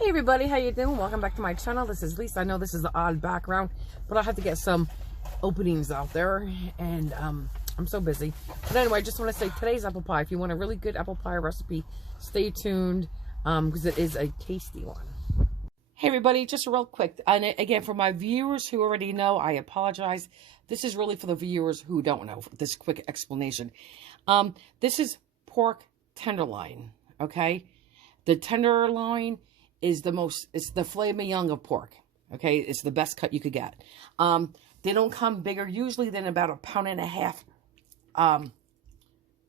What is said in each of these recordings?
Hey everybody, how you doing? Welcome back to my channel. This is Lisa. I know this is the odd background, but I have to get some openings out there, and I'm so busy. But anyway, I just want to say today's apple pie. If you want a really good apple pie recipe, stay tuned because it is a tasty one. Hey everybody, just real quick, and again, for my viewers who already know, I apologize. This is really for the viewers who don't know, this quick explanation. This is pork tenderloin, okay? The tenderloin is it's the filet mignon of pork, okay? It's the best cut you could get. They don't come bigger usually than about 1.5 pounds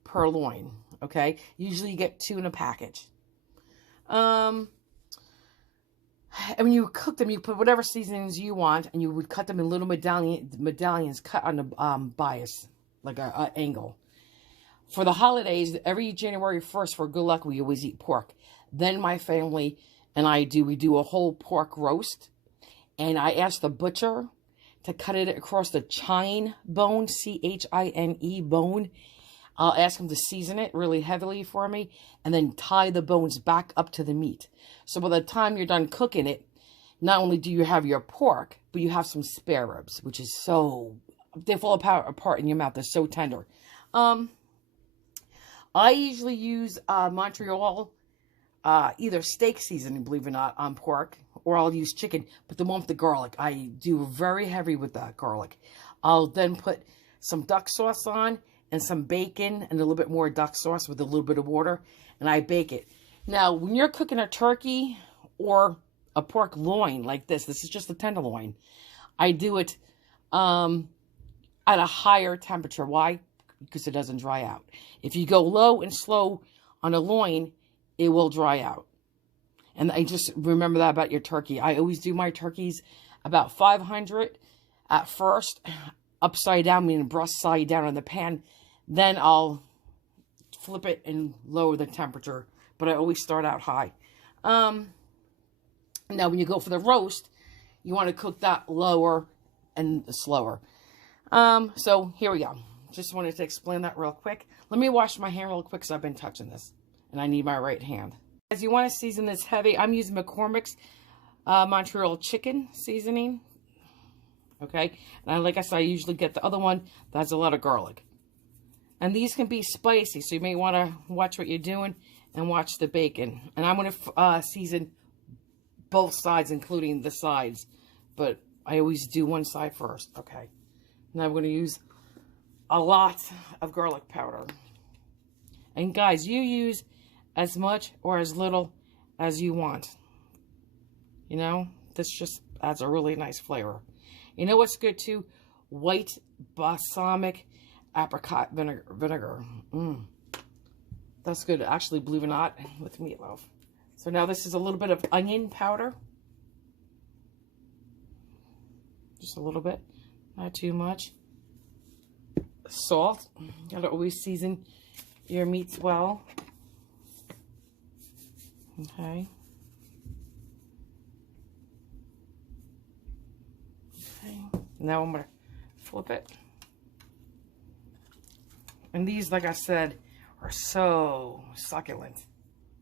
per loin, okay? Usually you get 2 in a package. And when you cook them, you put whatever seasonings you want, and you would cut them in little medallions cut on the bias, like a angle. For the holidays, every January 1st, for good luck, we always eat pork. Then my family and we do a whole pork roast, and I ask the butcher to cut it across the chine bone, C-H-I-N-E bone. I'll ask him to season it really heavily for me, and then tie the bones back up to the meat. So by the time you're done cooking it, not only do you have your pork, but you have some spare ribs, which is they fall apart in your mouth. They're so tender. I usually use Montreal, either steak seasoning, believe it or not, on pork, or I'll use chicken, but the one with the garlic. I do very heavy with that garlic. I'll then put some duck sauce on, and some bacon, and a little bit more duck sauce with a little bit of water, and I bake it. Now, when you're cooking a turkey or a pork loin like this is just a tenderloin, I do it at a higher temperature. Why? Because it doesn't dry out. If you go low and slow on a loin, it will dry out. And I just remember that about your turkey. I always do my turkeys about 500 at first, upside down, meaning breast side down in the pan. Then I'll flip it and lower the temperature. But I always start out high. Now, when you go for the roast, you want to cook that lower and slower. So here we go. Just wanted to explain that real quick. Let me wash my hand real quick because I've been touching this. And I need my right hand. As you want to season this heavy, I'm using McCormick's Montreal chicken seasoning. Okay. And like I said, I usually get the other one that has a lot of garlic. And these can be spicy, so you may want to watch what you're doing and watch the bacon. And I'm going to season both sides, including the sides. But I always do one side first. Okay. Now I'm going to use a lot of garlic powder. And guys, you use as much or as little as you want. You know, this just adds a really nice flavor. You know what's good too? White balsamic apricot vinegar. That's good, actually, believe it or not, with meatloaf. So now this is a little bit of onion powder. Just a little bit, not too much. Salt. You gotta always season your meats well. Okay. Okay. Now I'm gonna flip it. And these, like I said, are so succulent.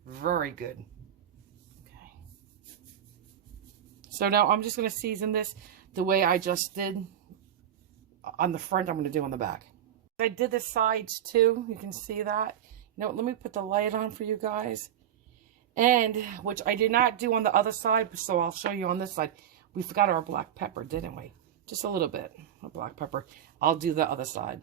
Very good. Okay. So now I'm just going to season this the way I just did on the front. I'm going to do on the back. I did the sides too. You can see that. You know, let me put the light on for you guys. And, which I did not do on the other side, so I'll show you on this side. We forgot our black pepper, didn't we? Just a little bit of black pepper. I'll do the other side.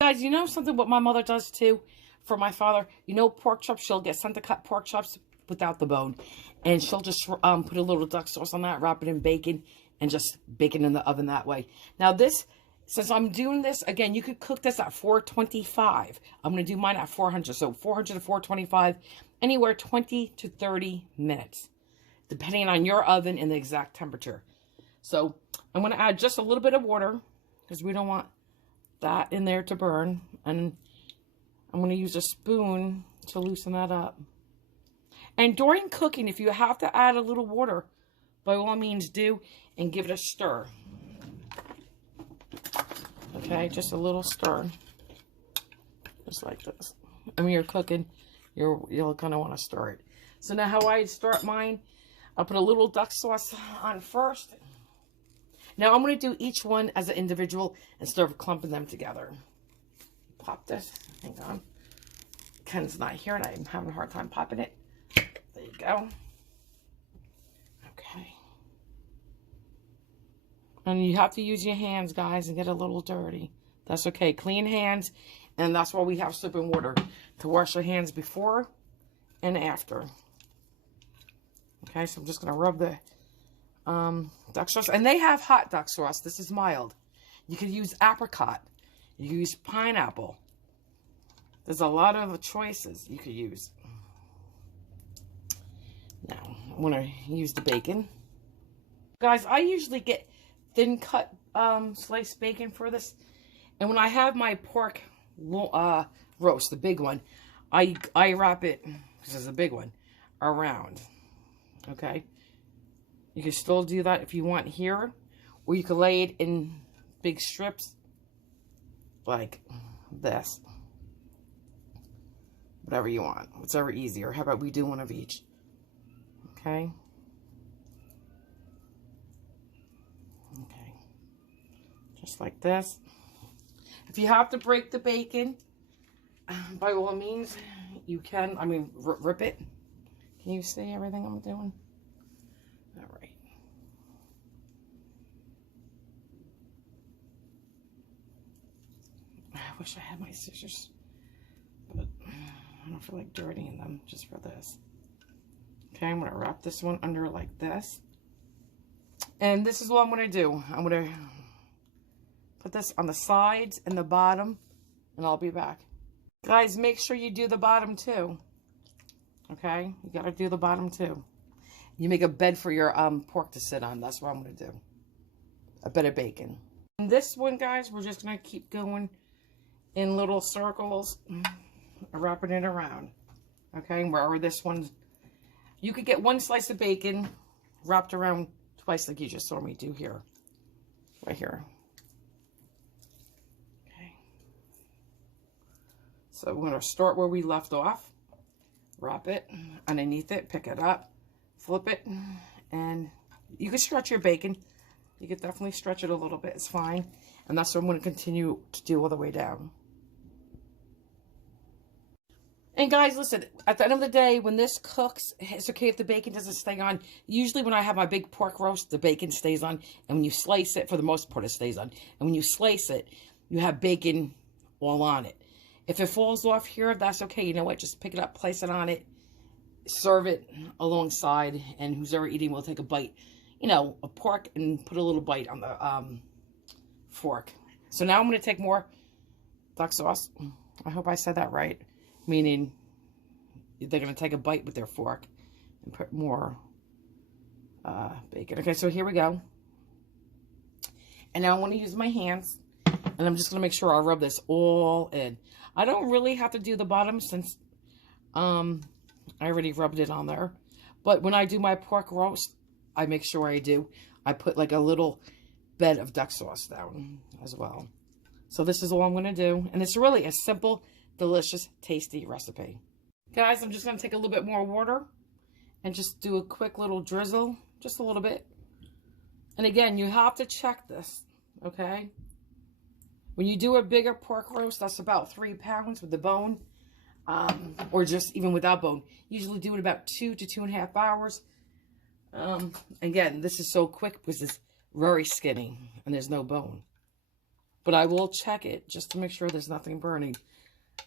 Guys, you know something what my mother does too for my father? You know pork chops? She'll get Santa cut pork chops without the bone. And she'll just put a little duck sauce on that, wrap it in bacon, and just bake it in the oven that way. Now this, since I'm doing this, again, you could cook this at 425. I'm going to do mine at 400. So 400 to 425, anywhere 20 to 30 minutes, depending on your oven and the exact temperature. So I'm going to add just a little bit of water because we don't want that in there to burn, and I'm going to use a spoon to loosen that up. And during cooking, if you have to add a little water, by all means do, and give it a stir. Okay, just a little stir, just like this. And when you're cooking, you'll kind of want to stir it. So now how I start mine, I'll put a little duck sauce on first. Now I'm going to do each one as an individual instead of clumping them together. Pop this. Hang on. Ken's not here and I'm having a hard time popping it. There you go. Okay. And you have to use your hands, guys, and get a little dirty. That's okay. Clean hands. And that's why we have soap and water, to wash your hands before and after. Okay, so I'm just going to rub the duck sauce. And they have hot duck sauce. This is mild. You could use apricot. You can use pineapple. There's a lot of choices you could use. Now, I'm going to use the bacon. Guys, I usually get thin cut sliced bacon for this. And when I have my pork roast, the big one, I wrap it, because it's a big one, around. Okay? You can still do that if you want here. Or you can lay it in big strips like this. Whatever you want. Whatever easier. How about we do one of each? Okay? Okay. Just like this. If you have to break the bacon, by all means, you can. I mean, rip it. Can you see everything I'm doing? All right. I wish I had my scissors, but I don't feel like dirtying them just for this. Okay, I'm going to wrap this one under like this. And this is what I'm going to do. I'm going to put this on the sides and the bottom, and I'll be back. Guys, make sure you do the bottom too. Okay? You got to do the bottom too. You make a bed for your pork to sit on. That's what I'm going to do. A bed of bacon. And this one, guys, we're just going to keep going in little circles, wrapping it around. Okay? Wherever this one, you could get one slice of bacon wrapped around twice like you just saw me do here. Right here. So we're going to start where we left off, wrap it underneath it, pick it up, flip it, and you can stretch your bacon. You could definitely stretch it a little bit. It's fine. And that's what I'm going to continue to do all the way down. And guys, listen, at the end of the day, when this cooks, it's okay if the bacon doesn't stay on. Usually when I have my big pork roast, the bacon stays on. And when you slice it, for the most part, it stays on. And when you slice it, you have bacon all on it. If it falls off here, that's okay. You know what? Just pick it up, place it on it, serve it alongside, and who's ever eating will take a bite, you know, a pork, and put a little bite on the fork. So now I'm going to take more duck sauce. I hope I said that right. Meaning they're going to take a bite with their fork and put more bacon. Okay, so here we go. And now I'm going to use my hands. And I'm just going to make sure I rub this all in. I don't really have to do the bottom since I already rubbed it on there. But when I do my pork roast, I make sure I do. I put like a little bed of duck sauce down as well. So this is all I'm going to do. And it's really a simple, delicious, tasty recipe. Guys, I'm just going to take a little bit more water and just do a quick little drizzle. Just a little bit. And again, you have to check this. Okay? When you do a bigger pork roast, that's about 3 pounds with the bone, or just even without bone. Usually do it about 2 to 2.5 hours. Again, this is so quick because it's very skinny and there's no bone. But I will check it just to make sure there's nothing burning.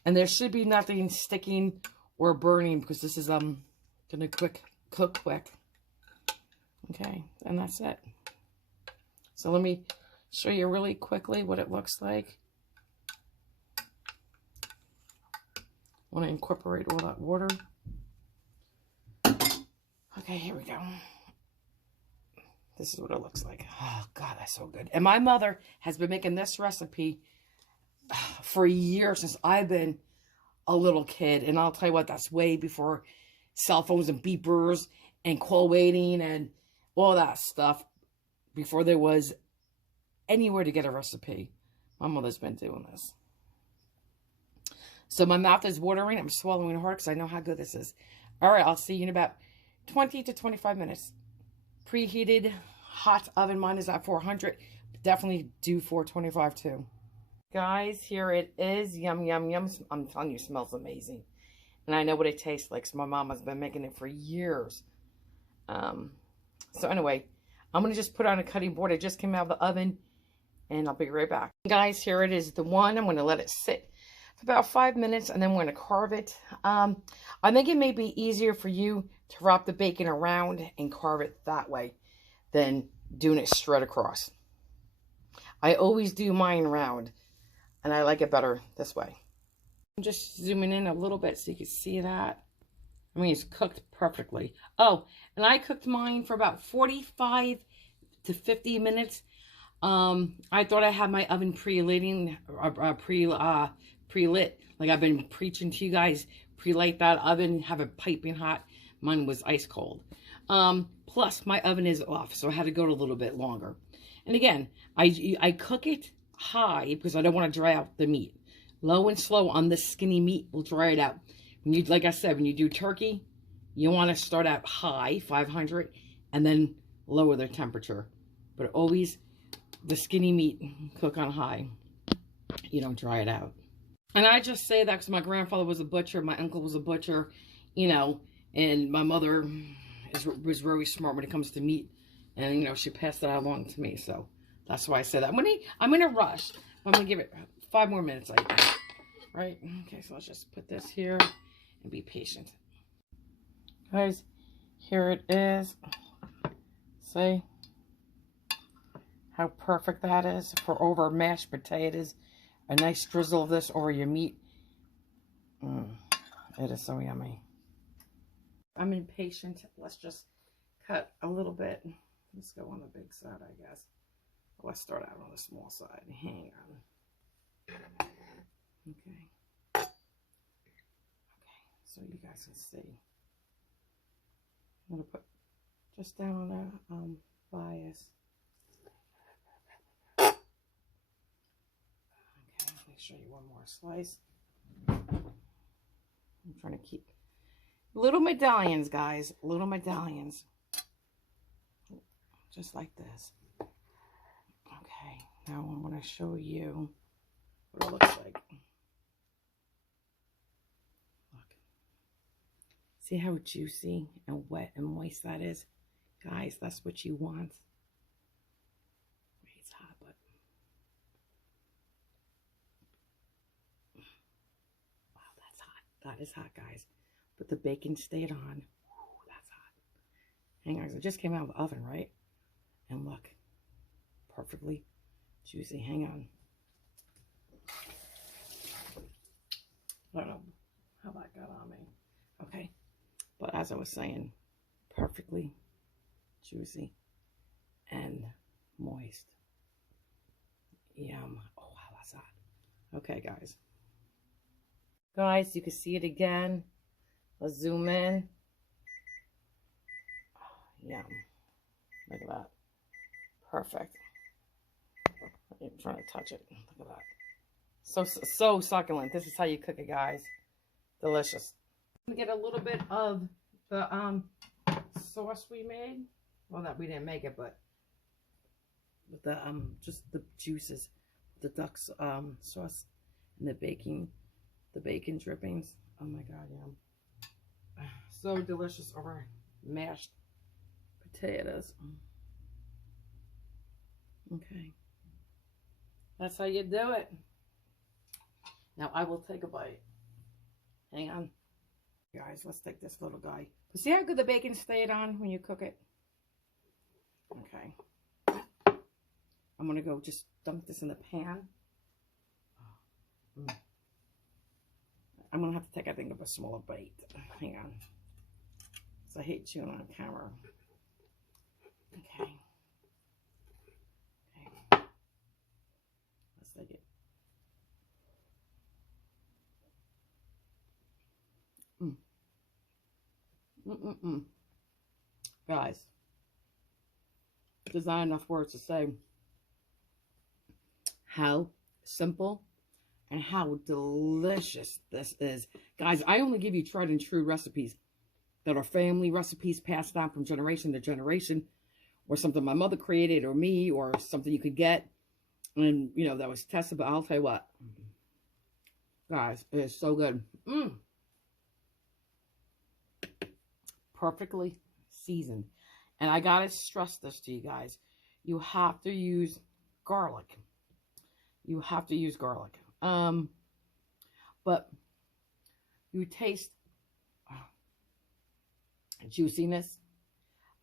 And there should be nothing sticking or burning because this is gonna cook quick. Okay, and that's it. So let me show you really quickly what it looks like. I want to incorporate all that water. Okay, here we go. This is what it looks like. Oh, God, that's so good. And my mother has been making this recipe for years, since I've been a little kid. And I'll tell you what, that's way before cell phones and beepers and call waiting and all that stuff. Before there was anywhere to get a recipe. My mother's been doing this. So my mouth is watering. I'm swallowing hard because I know how good this is. All right, I'll see you in about 20 to 25 minutes. Preheated hot oven. Mine is at 400. Definitely do 425 too. Guys, here it is. Yum, yum, yum. I'm telling you, it smells amazing. And I know what it tastes like. So my mom has been making it for years. So anyway, I'm going to just put it on a cutting board. It just came out of the oven. And I'll be right back. Guys, here it is, the one. I'm going to let it sit for about 5 minutes. And then we're going to carve it. I think it may be easier for you to wrap the bacon around and carve it that way than doing it straight across. I always do mine round. And I like it better this way. I'm just zooming in a little bit so you can see that. I mean, it's cooked perfectly. Oh, and I cooked mine for about 45 to 50 minutes. I thought I had my oven pre-lit. Like I've been preaching to you guys. Pre-light that oven, have it piping hot. Mine was ice cold. Plus, my oven is off, so I had to go a little bit longer. And again, I cook it high because I don't want to dry out the meat. Low and slow on this skinny meat will dry it out. When you, like I said, when you do turkey, you want to start out high, 500, and then lower the temperature. But always the skinny meat, cook on high. You don't dry it out. And I just say that because my grandfather was a butcher, my uncle was a butcher, you know, and my mother was very smart when it comes to meat. And, you know, she passed that along to me. So that's why I said that. I'm in a rush. I'm going to give it 5 more minutes, I think. Right? Okay, so let's just put this here and be patient. Guys, here it is. See how perfect that is for over mashed potatoes. A nice drizzle of this over your meat. It is so yummy. I'm impatient. Let's just cut a little bit. Let's go on the big side, I guess. Let's start out on the small side. Hang on. Okay. Okay, so you guys can see. I'm going to put just down on the bias. Okay, let me show you one more slice. I'm trying to keep little medallions, guys. Little medallions. Just like this. Okay, now I'm going to show you what it looks like. Look. See how juicy and wet and moist that is? Guys, that's what you want. It's hot, but... Wow, that's hot. That is hot, guys. But the bacon stayed on. Ooh, that's hot. Hang on, it just came out of the oven, right? And look, perfectly juicy. Hang on. I don't know how that got on me. Okay. But as I was saying, perfectly juicy and moist. Yum. Oh, wow, that's hot. Okay, guys. Guys, you can see it again. Let's zoom in. Oh, yum. Look at that. Perfect. I'm trying to touch it. Look at that. So succulent. This is how you cook it, guys. Delicious. I'm gonna get a little bit of the sauce we made. Well, that we didn't make it, but with the just the juices, the duck's sauce and the bacon drippings. Oh my God, yum! So delicious over mashed potatoes. Okay, that's how you do it. Now I will take a bite. Hang on. Guys, let's take this little guy. See how good the bacon stayed on when you cook it? Okay. I'm going to go just dump this in the pan. I'm going to have to take, I think, a smaller bite. Hang on. So I hate chewing on camera. Okay. Let's take it. Guys, there's not enough words to say how simple and how delicious this is. Guys, I only give you tried and true recipes. that are family recipes passed down from generation to generation, or something my mother created, or me, or something you could get. And, you know, that was tested. But I'll tell you what, guys, it is so good. Perfectly seasoned. And I gotta stress this to you guys. You have to use garlic. You have to use garlic. But you taste juiciness,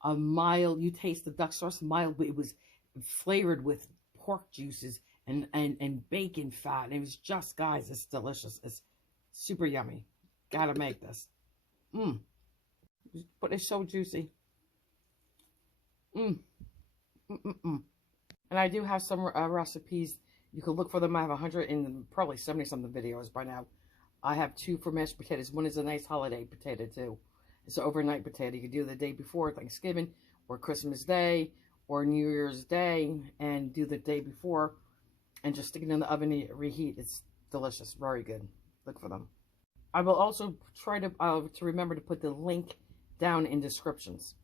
a mild, you taste the duck sauce mild, but it was flavored with pork juices and bacon fat. And it was just, guys, it's delicious. It's super yummy. Gotta make this. But it's so juicy. And I do have some recipes. You can look for them. I have 100 and probably 70 something videos by now. I have 2 for mashed potatoes. One is a nice holiday potato too. It's an overnight potato. You can do the day before Thanksgiving or Christmas Day or New Year's Day and do the day before and just stick it in the oven and reheat. It's delicious. Very good. Look for them. I will also try to remember to put the link down in descriptions.